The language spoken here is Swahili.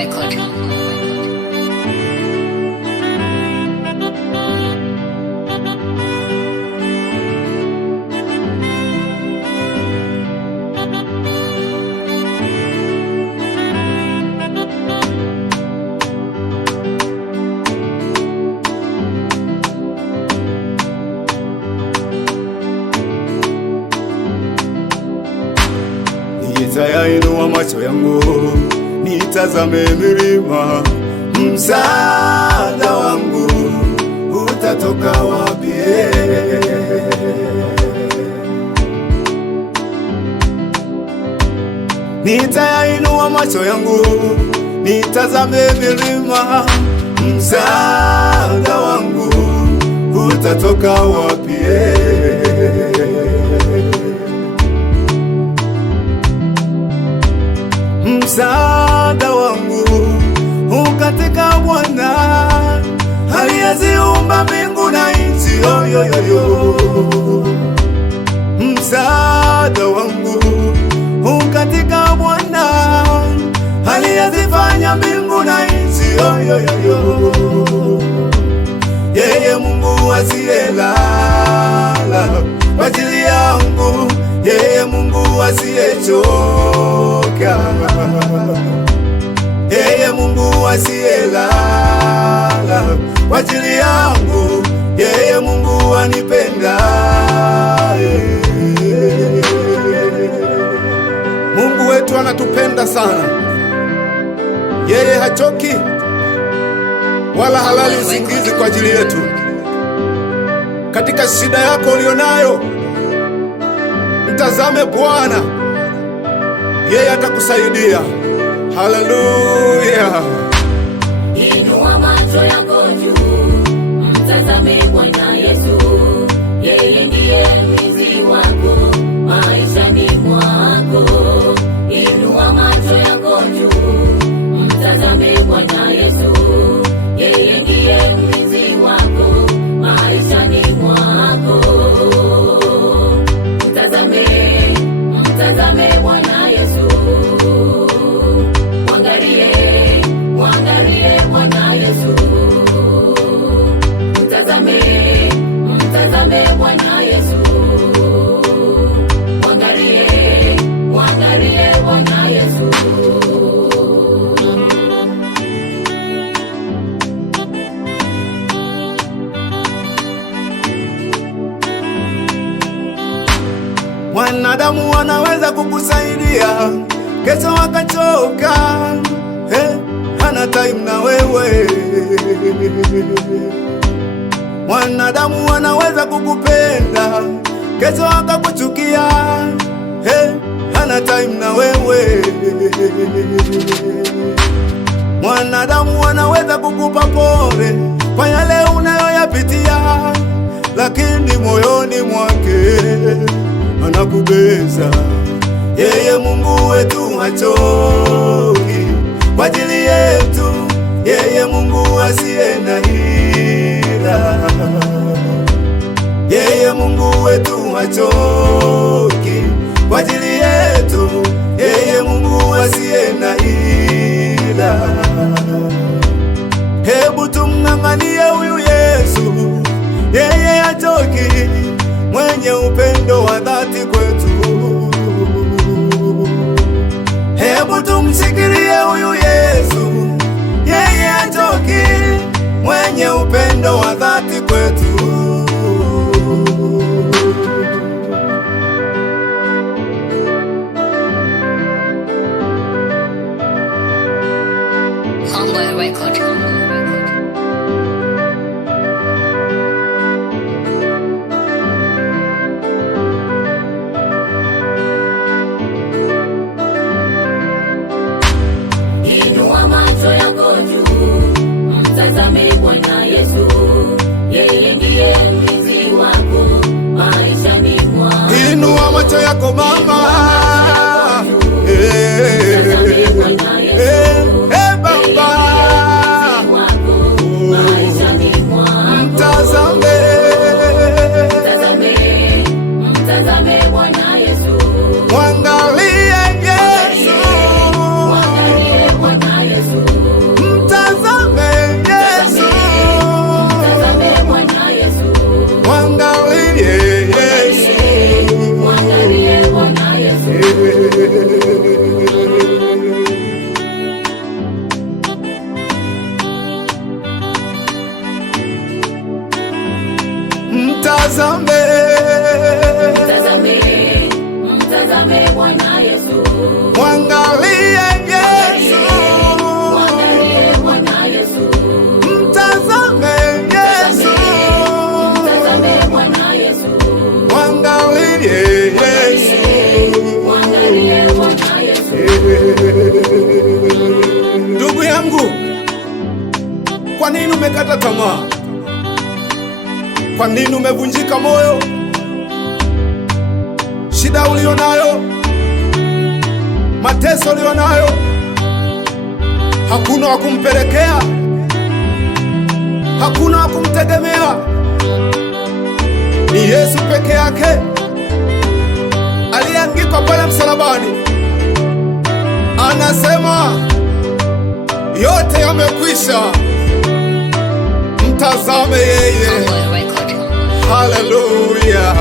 record. Nitayainua macho yangu nitazame milima, msaada wangu utatoka wapi? Nitayainua macho yangu nitazame milima, msaada wangu utatoka wapi? Msaada wangu ukatika Bwana aliyeziumba mbingu na nchi. Msaada wangu ukatika Bwana aliyezifanya mbingu na nchi. Yeye Mungu asiyelala kwa ajili yangu, yeye Mungu asiyechoka, yeye Mungu asiyelala kwa ajili yangu, yeye Mungu anipenda. Mungu wetu anatupenda sana, yeye hachoki wala halali usingizi kwa ajili yetu. Katika shida yako ulionayo, mtazame Bwana, yeye atakusaidia. Haleluya! Inua macho yako juu, mtazame Bwana Yesu, yeye ndiye mlinzi wako maishani mwako. Inua macho yako juu, mtazame Bwana Yesu, yeye ndiye mlinzi wako maishani mwako. Mtazame Bwana Yesu, mwangalie Bwana Yesu, mtazame Bwana Yesu, mwangalie Bwana Yesu. Wanadamu wanaweza kukusaidia, kesho wakachoka. Hana time na wewe. Wanadamu wanaweza kukupenda, kesho wakakuchukia. Hana time na wewe. Wanadamu wanaweza kukupa pole kwa yale unayoyapitia, lakini moyoni mwake anakubeza. Yeye Mungu wetu hachoki kwa ajili yetu, yeye Mungu asiye na hila. Yeye Mungu wetu hachoki kwa ajili yetu, yeye Mungu asiye na hila. Hebu tumng'ang'anie huyu Yesu, yeye hachoki, mwenye upendo wa dhati kwetu. Hebu tumshikilie huyu Yesu, yeye hachoki, mwenye upendo wa dhati kwetu. Humble record. Macho yako juu, mtazame Bwana Yesu, yeye ndiye mlinzi wako maishani mwako. Inua macho yako mama, mtazame Bwana Yesu, baba, maishani mwako. Mtazame Bwana Yesu, mwangalie Yesu, mwangalie Bwana Yesu. umekata tamaa? Kwa nini umevunjika moyo? Shida ulionayo, mateso ulionayo, hakuna wa kumpelekea, hakuna wa kumtegemea, ni Yesu peke yake aliyeangikwa pale msalabani. Anasema yote yamekwisha, mtazame yeye. Haleluya.